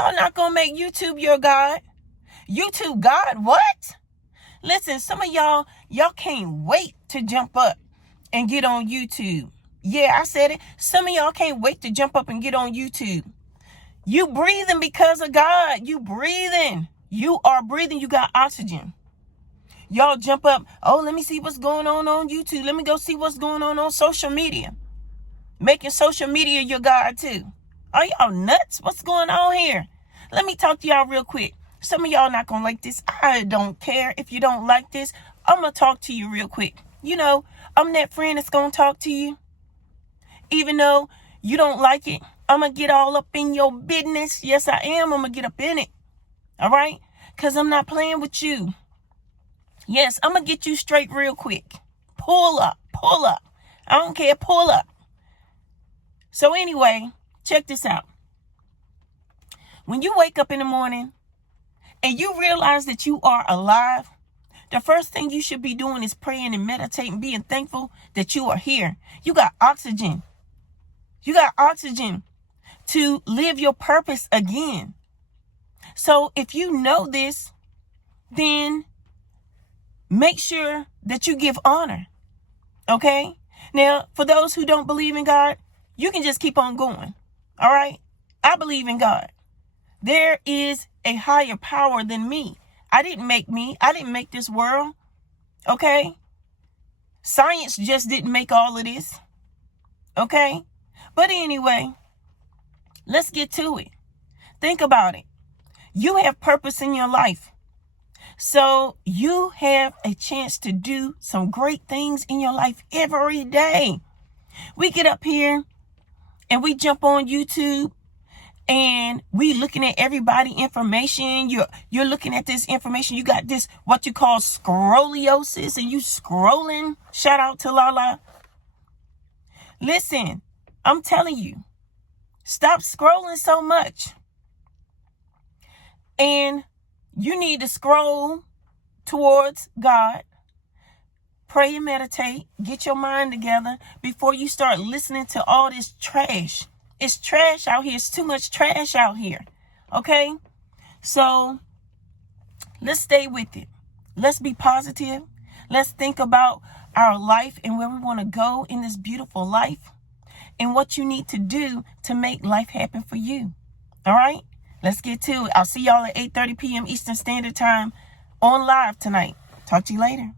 y'all not going to make YouTube your God. YouTube God, what? Listen, some of y'all can't wait to jump up and get on YouTube. Yeah, I said it. Some of y'all can't wait to jump up and get on YouTube. You breathing because of God. You breathing. You are breathing. You got oxygen. Y'all jump up. Oh, let me see what's going on YouTube. Let me go see what's going on social media. Making social media your God too. Are y'all nuts? What's going on here? Let me talk to y'all real quick. Some of y'all not going to like this. I don't care if you don't like this. I'm going to talk to you real quick. You know, I'm that friend that's going to talk to you. Even though you don't like it, I'm going to get all up in your business. Yes, I am. I'm going to get up in it. All right? Because I'm not playing with you. Yes, I'm going to get you straight real quick. Pull up. Pull up. I don't care. Pull up. So anyway, check this out. When you wake up in the morning and you realize that you are alive, the first thing you should be doing is praying and meditating, being thankful that you are here. You got oxygen. You got oxygen to live your purpose again. So if you know this, then make sure that you give honor. Okay? Now, for those who don't believe in God, you can just keep on going. All right? I believe in God. There is a higher power than me. I didn't make me. I didn't make this world. Okay? Science just didn't make all of this. Okay? But anyway, let's get to it. Think about it. You have purpose in your life. So you have a chance to do some great things in your life every day. We get up here and we jump on YouTube and we looking at everybody information. You're looking at this information. You got this, what you call scroliosis, and you scrolling. Shout out to Lala. Listen, I'm telling you, stop scrolling so much. And you need to scroll towards God. Pray and meditate. Get your mind together before you start listening to all this trash. It's trash out here. It's too much trash out here. Okay? So let's stay with it. Let's be positive. Let's think about our life and where we want to go in this beautiful life and what you need to do to make life happen for you. All right? Let's get to it. I'll see y'all at 8:30 p.m. Eastern Standard Time on live tonight. Talk to you later.